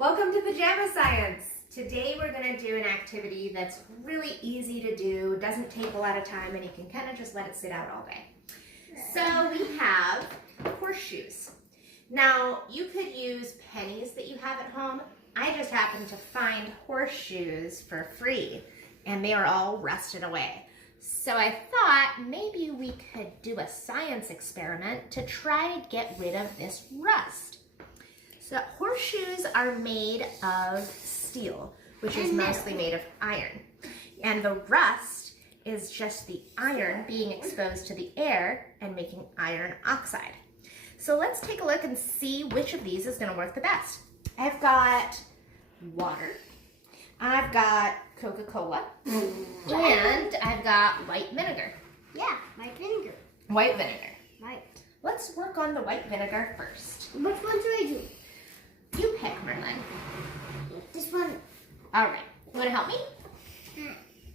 Welcome to Pajama Science. Today we're going to do an activity that's really easy to do, doesn't take a lot of time, and you can kind of just let it sit out all day. So we have horseshoes. Now you could use pennies that you have at home. I just happened to find horseshoes for free and they are all rusted away. So I thought maybe we could do a science experiment to try to get rid of this rust. So horseshoes are made of steel, which is mostly made of iron. And the rust is just the iron being exposed to the air and making iron oxide. So let's take a look and see which of these is going to work the best. I've got water, I've got Coca-Cola, and I've got white vinegar. Yeah, white vinegar. White vinegar. Right. Let's work on the white vinegar first. Which one should I do? You pick, Merlin. This one. All right. You want to help me?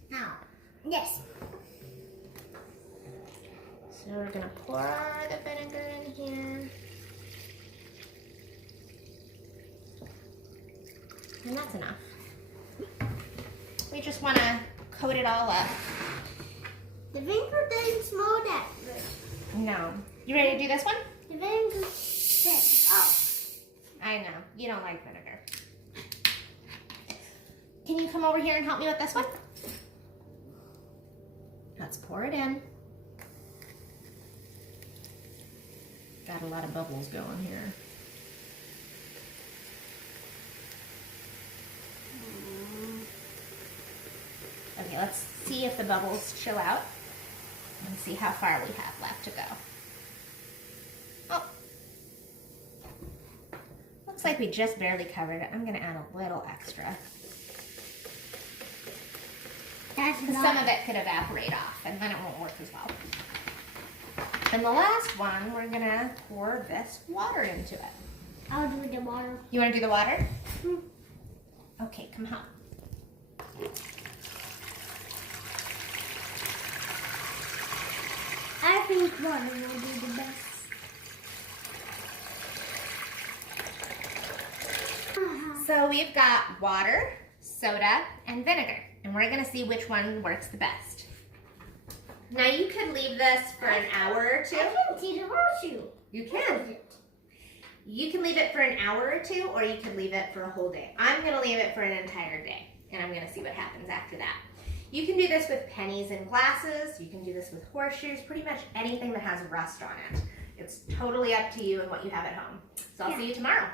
No. Yes. So we're going to pour the vinegar in here. And that's enough. We just want to coat it all up. The vinegar doesn't smell that good. No. You ready to do this one? The vinegar says, oh. I know. You don't like vinegar. Can you come over here and help me with this one? Let's pour it in. Got a lot of bubbles going here. Okay, let's see if the bubbles chill out and see how far we have left to go. Oh, looks like we just barely covered it. I'm gonna add a little extra. Some of it could evaporate off and then it won't work as well. And the last one, we're gonna pour this water into it. I'll do the water. You wanna do the water? Okay, come help. I think water will be the best. So we've got water, soda, and vinegar, and we're gonna see which one works the best. Now you could leave this for an hour or two. I can see the horseshoe. You can. You can leave it for an hour or two, or you can leave it for a whole day. I'm gonna leave it for an entire day, and I'm gonna see what happens after that. You can do this with pennies and glasses. You can do this with horseshoes, pretty much anything that has rust on it. It's totally up to you and what you have at home. So I'll see you tomorrow.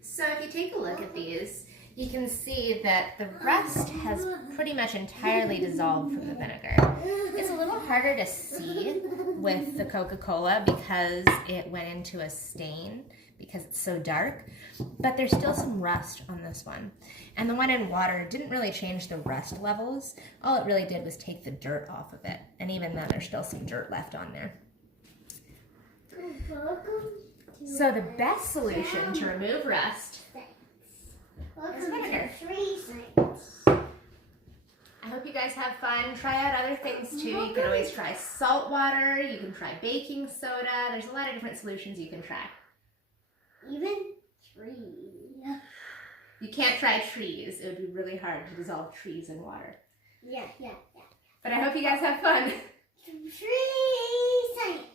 So if you take a look at these, you can see that the rust has pretty much entirely dissolved from the vinegar. It's a little harder to see with the Coca-Cola because it went into a stain because it's so dark, but there's still some rust on this one. And the one in water didn't really change the rust levels. All it really did was take the dirt off of it. And even then, there's still some dirt left on there. So the best solution to remove rust is vinegar. I hope you guys have fun. Try out other things too. You can always try salt water. You can try baking soda. There's a lot of different solutions you can try. Even trees. You can't try trees. It would be really hard to dissolve trees in water. Yeah. But I hope you guys have fun. Tree science.